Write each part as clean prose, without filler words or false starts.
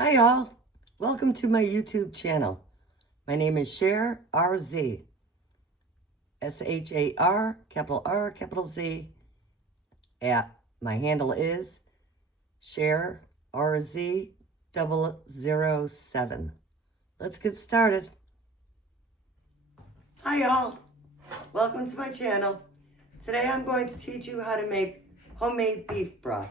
Hi y'all, welcome to my YouTube channel. My name is Share RZ, S-H-A-R, capital Z, my handle is Share RZ 007. Let's get started. Hi y'all, welcome to my channel. Today I'm going to teach you how to make homemade beef broth.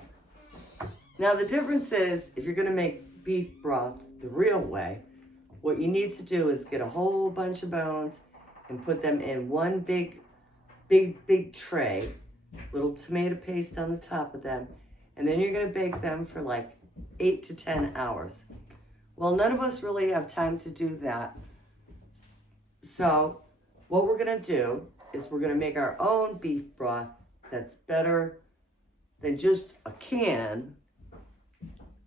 Now the difference is, if you're going to make beef broth the real way, what you need to do is get a whole bunch of bones and put them in one big tray, little tomato paste on the top of them, and then you're going to bake them for like 8 to 10 hours. Well, none of us really have time to do that. So what we're going to do is we're going to make our own beef broth that's better than just a can.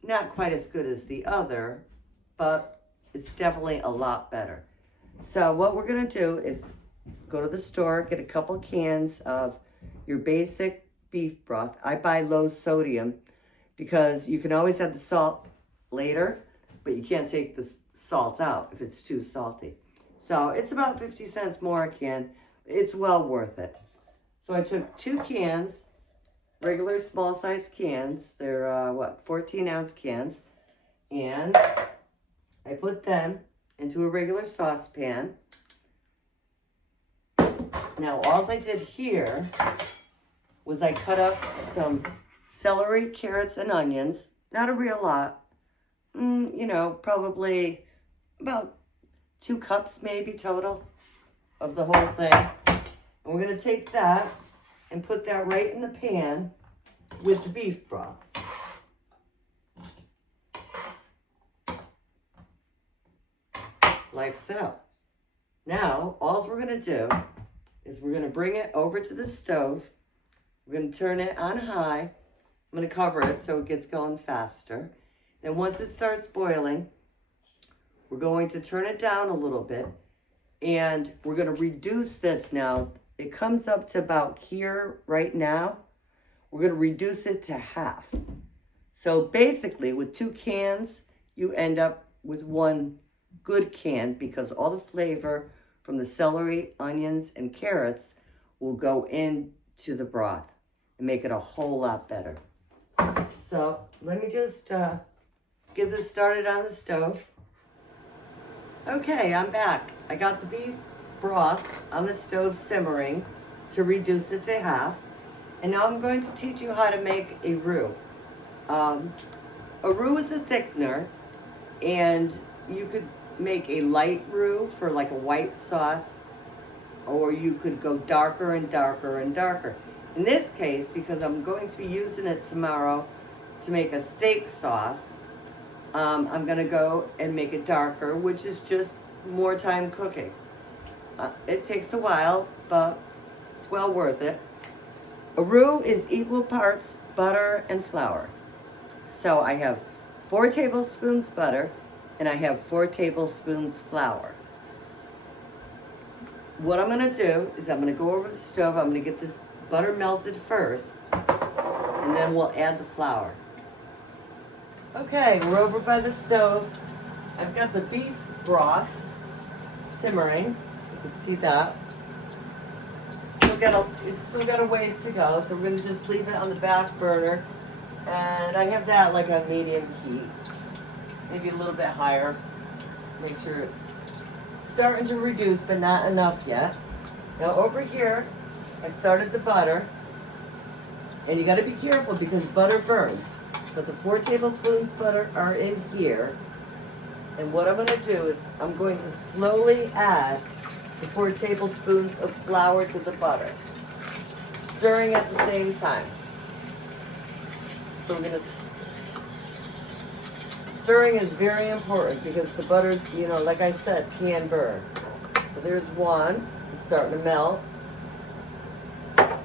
Not quite as good as the other, but it's definitely a lot better. So what we're going to do is go to the store, get a couple cans of your basic beef broth. I buy low sodium because you can always add the salt later, but you can't take the salt out if it's too salty. So it's about 50 cents more a can. It's well worth it. So I took 2 cans, regular small size cans. They're 14-ounce cans, and I put them into a regular saucepan. Now all I did here was I cut up some celery, carrots, and onions. Not a real lot. Probably about 2 cups maybe total of the whole thing. And we're going to take that and put that right in the pan with the beef broth. Like so. Now, all we're going to do is we're going to bring it over to the stove. We're going to turn it on high. I'm going to cover it so it gets going faster. Then once it starts boiling, we're going to turn it down a little bit, and we're going to reduce this now. It comes up to about here right now. We're going to reduce it to half. So basically, with 2 cans, you end up with 1 good can, because all the flavor from the celery, onions, and carrots will go into the broth and make it a whole lot better. So let me just get this started on the stove. Okay, I'm back. I got the beef broth on the stove simmering to reduce it to half. And now I'm going to teach you how to make a roux. A roux is a thickener, and you could make a light roux for like a white sauce, or you could go darker and darker and darker. In this case, because I'm going to be using it tomorrow to make a steak sauce, I'm going to go and make it darker, which is just more time cooking. It takes a while, but it's well worth it. A roux is equal parts butter and flour. So I have 4 tablespoons butter, and I have 4 tablespoons flour. What I'm going to do is I'm going to go over the stove. I'm going to get this butter melted first, and then we'll add the flour. Okay, we're over by the stove. I've got the beef broth simmering. You can see that. It's still got a ways to go, so we're going to just leave it on the back burner. And I have that like on medium heat, maybe a little bit higher. Make sure it's starting to reduce, but not enough yet. Now over here, I started the butter, and you got to be careful because butter burns. But the 4 tablespoons butter are in here, and what I'm going to do is I'm going to slowly add the 4 tablespoons of flour to the butter, stirring at the same time. So we're going to, stirring is very important because the butter, like I said, can burn. So there's one, it's starting to melt.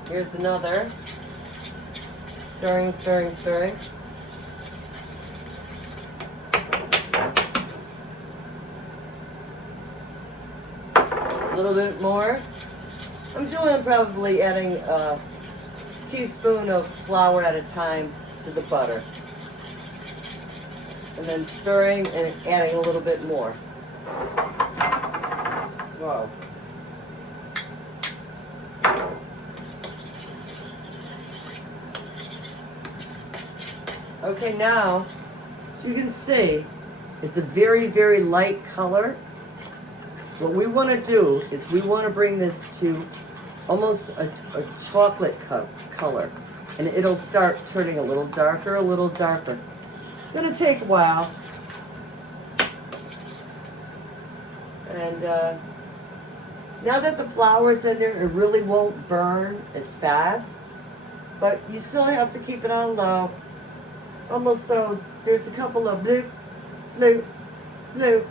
Here's another, stirring, stirring, stirring. A little bit more. I'm doing probably adding a teaspoon of flour at a time to the butter. and then stirring and adding a little bit more. Whoa. Okay, now, as you can see, it's a very, very light color. What we want to do is we want to bring this to almost a chocolate color. And it'll start turning a little darker, a little darker. It's going to take a while. And now that the flour's in there, it really won't burn as fast. But you still have to keep it on low. Almost so there's a couple of bloop, bloop, bloop.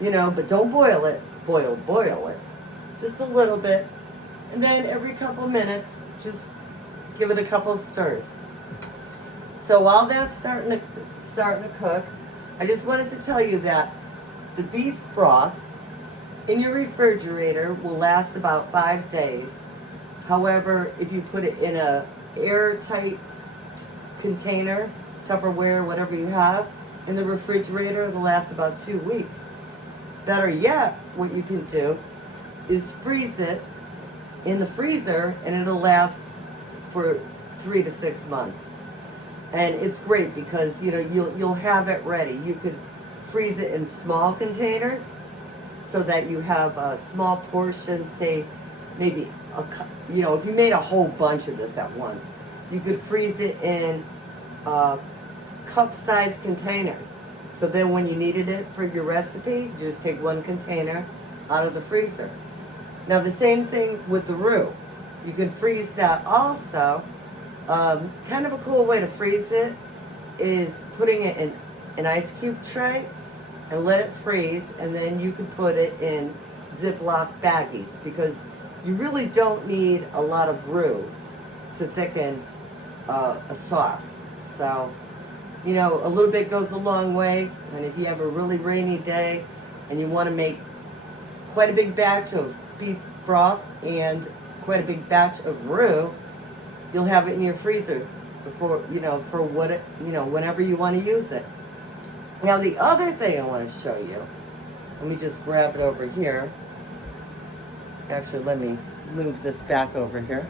You know, but don't boil it. Boil it. Just a little bit. And then every couple minutes, just give it a couple of stirs. So while that's starting to cook, I just wanted to tell you that the beef broth in your refrigerator will last about 5 days. However, if you put it in a airtight container, Tupperware, whatever you have, in the refrigerator, it'll last about 2 weeks. Better yet, what you can do is freeze it in the freezer, and it'll last for 3 to 6 months. And it's great because you'll have it ready. You could freeze it in small containers so that you have a small portion, say maybe if you made a whole bunch of this at once, you could freeze it in cup-sized containers. So then when you needed it for your recipe, you just take one container out of the freezer. Now the same thing with the roux. You can freeze that also. Kind of a cool way to freeze it is putting it in an ice cube tray and let it freeze, and then you can put it in Ziploc baggies because you really don't need a lot of roux to thicken a sauce. So, a little bit goes a long way, and if you have a really rainy day and you want to make quite a big batch of beef broth and quite a big batch of roux, you'll have it in your freezer before, for whenever you want to use it. Now the other thing I want to show you, let me just grab it over here. Actually, let me move this back over here.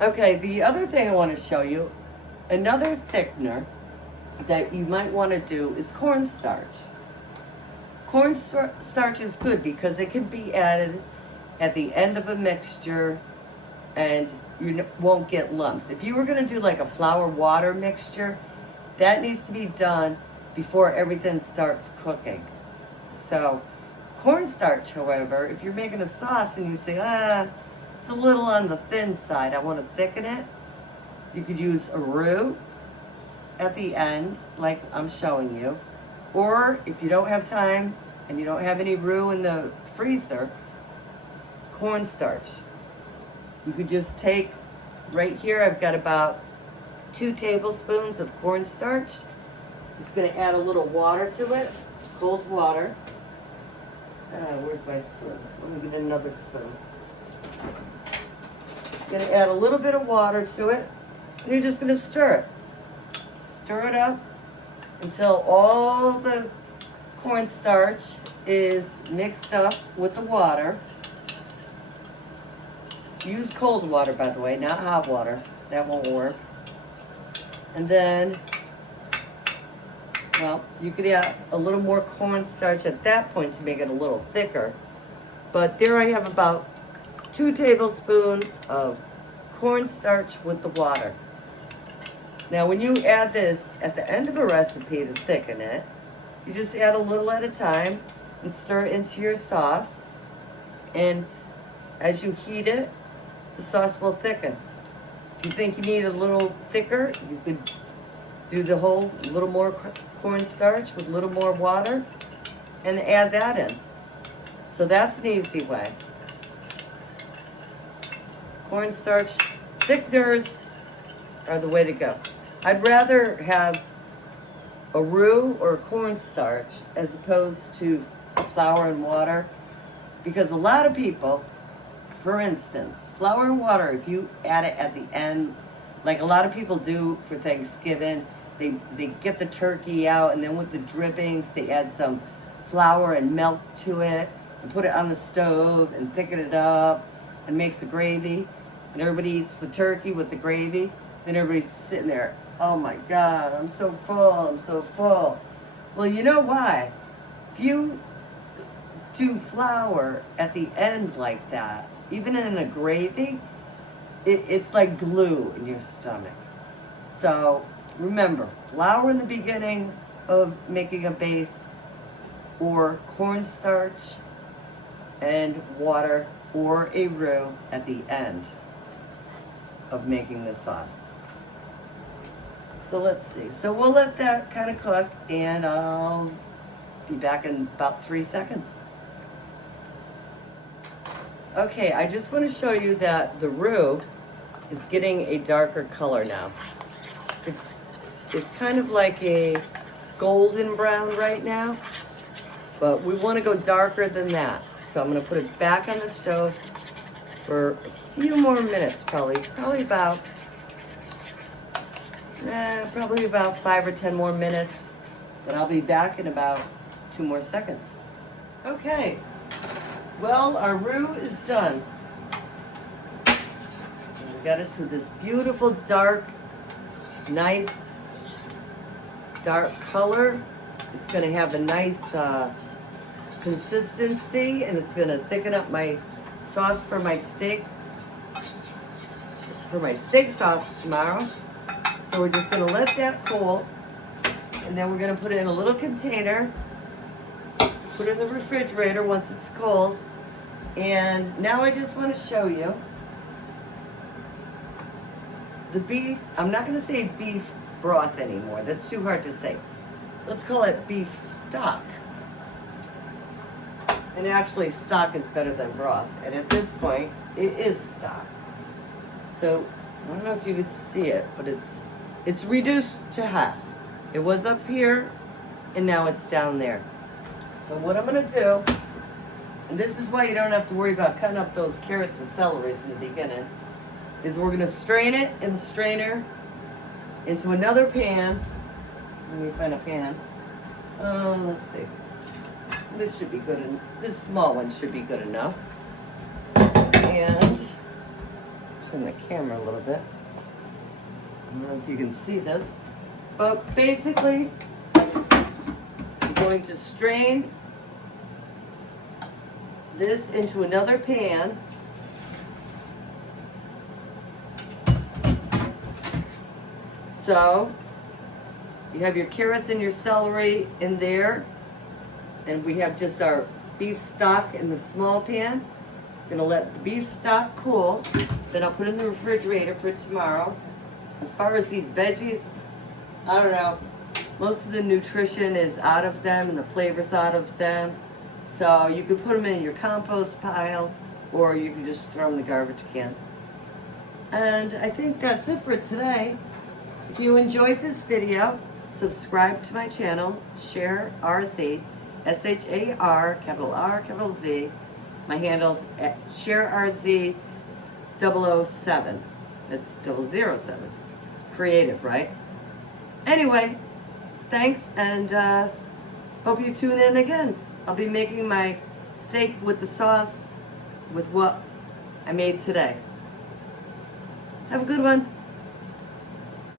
Okay, the other thing I want to show you, another thickener that you might want to do is cornstarch. Cornstarch is good because it can be added at the end of a mixture and you won't get lumps. If you were going to do like a flour-water mixture, that needs to be done before everything starts cooking. So cornstarch, however, if you're making a sauce and you say, it's a little on the thin side, I want to thicken it, you could use a roux at the end, like I'm showing you. Or if you don't have time and you don't have any roux in the freezer, cornstarch. You could just take, right here I've got about 2 tablespoons of cornstarch. Just going to add a little water to it, cold water. Where's my spoon? Let me get another spoon. Going to add a little bit of water to it, and you're just going to stir it. Stir it up until all the cornstarch is mixed up with the water. Use cold water, by the way, not hot water. That won't work. And then, well, you could add a little more cornstarch at that point to make it a little thicker. But there I have about 2 tablespoons of cornstarch with the water. Now, when you add this at the end of a recipe to thicken it, you just add a little at a time and stir it into your sauce. And as you heat it, the sauce will thicken. If you think you need a little thicker, you could do the whole little more cornstarch with a little more water and add that in. So that's an easy way. Cornstarch thickeners are the way to go. I'd rather have a roux or cornstarch as opposed to flour and water, because a lot of people, for instance, flour and water, if you add it at the end like a lot of people do for Thanksgiving. They get the turkey out, and then with the drippings, they add some flour and milk to it and put it on the stove and thicken it up and makes the gravy. And everybody eats the turkey with the gravy. Then everybody's sitting there, oh my God, I'm so full, I'm so full. Well, you know why? If you do flour at the end like that, even in a gravy, it's like glue in your stomach. So remember, flour in the beginning of making a base, or cornstarch and water, or a roux at the end of making the sauce. So let's see. So we'll let that kind of cook, and I'll be back in about 3 seconds. Okay, I just want to show you that the roux is getting a darker color now. It's kind of like a golden brown right now, but we want to go darker than that. So I'm going to put it back on the stove for a few more minutes, probably about 5 or 10 more minutes. Then I'll be back in about 2 more seconds. Okay, well, our roux is done. We got it to this beautiful dark, nice dark color. It's going to have a nice consistency, and it's going to thicken up my sauce for my steak sauce tomorrow. So we're just going to let that cool, and then we're going to put it in a little container, put it in the refrigerator once it's cold. And now I just want to show you the beef. I'm not going to say beef broth anymore. That's too hard to say. Let's call it beef stock. And actually, stock is better than broth. And at this point, it is stock. So I don't know if you could see it, but it's reduced to half. It was up here, and now it's down there. So what I'm going to do, and this is why you don't have to worry about cutting up those carrots and celeries in the beginning, is we're going to strain it in the strainer into another pan. Let me find a pan. Let's see. This should be good. This small one should be good enough. And turn the camera a little bit. I don't know if you can see this, but basically, I'm going to strain this into another pan. So you have your carrots and your celery in there, and we have just our beef stock in the small pan. I'm gonna let the beef stock cool, then I'll put it in the refrigerator for tomorrow. As far as these veggies, I don't know, most of the nutrition is out of them and the flavor's out of them. So you could put them in your compost pile, or you can just throw them in the garbage can. And I think that's it for today. If you enjoyed this video, subscribe to my channel, Share RZ, SHAR, capital R, capital Z. My handle's at ShareRZ 007. That's 007. Creative, right? Anyway, thanks, and hope you tune in again. I'll be making my steak with the sauce with what I made today. Have a good one.